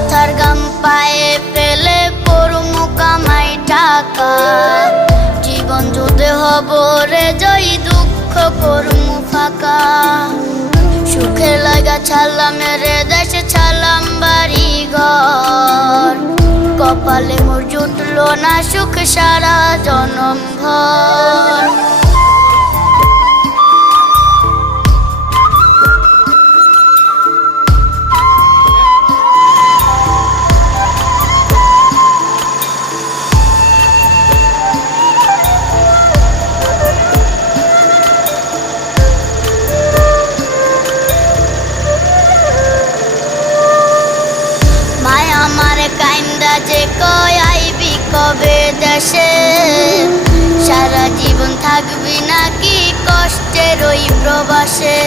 মাথার গাম পায়ে ফেলে পড়মু কামাই টাকা, জীবন যুদ্ধে হব রে জয়ী, দুঃখ করমু ফাঁকা। সুখের লাগা ছাড়লাম রে দেশে, ছাড়লাম বাড়ি ঘর, কপালে মোর জুটলো না সুখ সারা জনম ভর। কাইন্দা যে কয় আইবি কবে দেশে, সারা জীবন থাকবি নাকি কষ্টের ওই প্রবাসে।